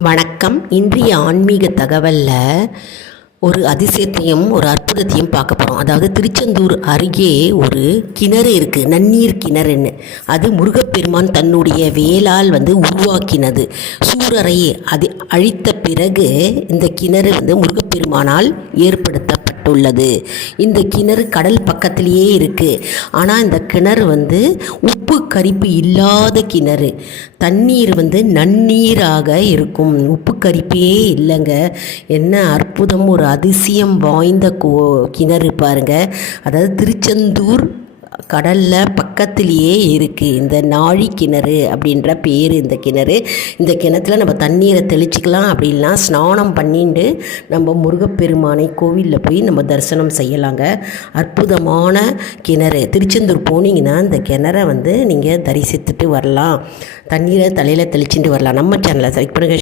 வணக்கம். இன்றைய ஆன்மீக தகவலில் ஒரு அதிசயத்தையும் ஒரு அற்புதத்தையும் பார்க்க போகிறோம். அதாவது திருச்செந்தூர் அருகே ஒரு கிணறு இருக்குது, நன்னீர் கிணறுன்னு. அது முருகப்பெருமான் தன்னுடைய வேலால் உருவாக்கினது. சூரரை அது அழித்த பிறகு இந்த கிணறு முருகப்பெருமானால் ஏற்படுத்தப்பட்டுள்ளது. இந்த கிணறு கடல் பக்கத்திலேயே இருக்குது. ஆனால் இந்த கிணறு உப்பு கரிப்பு இல்லாத கிணறு. தண்ணீர் நன்னீராக இருக்கும், உப்பு கரிப்பே இல்லைங்க. என்ன அற்புதம்! ஒரு அதிசயம் வாய்ந்த கிணறு பாருங்கள். அதாவது திருச்செந்தூர் கடலில் பக்கத்திலேயே இருக்குது இந்த நாழி கிணறு அப்படின்ற பேர் இந்த கிணறு. இந்த கிணத்துல நம்ம தண்ணீரை தெளிச்சிக்கலாம், அப்படின்னா ஸ்நானம் பண்ணிட்டு நம்ம முருகப்பெருமானை கோவிலில் போய் நம்ம தரிசனம் செய்யலாங்க. அற்புதமான கிணறு. திருச்செந்தூர் போனீங்கன்னா இந்த கிணறை நீங்கள் தரிசித்துட்டு வரலாம், தண்ணீரை தலையில் தெளிச்சுட்டு வரலாம். நம்ம சேனலை செலக்ட் பண்ணுங்கள்.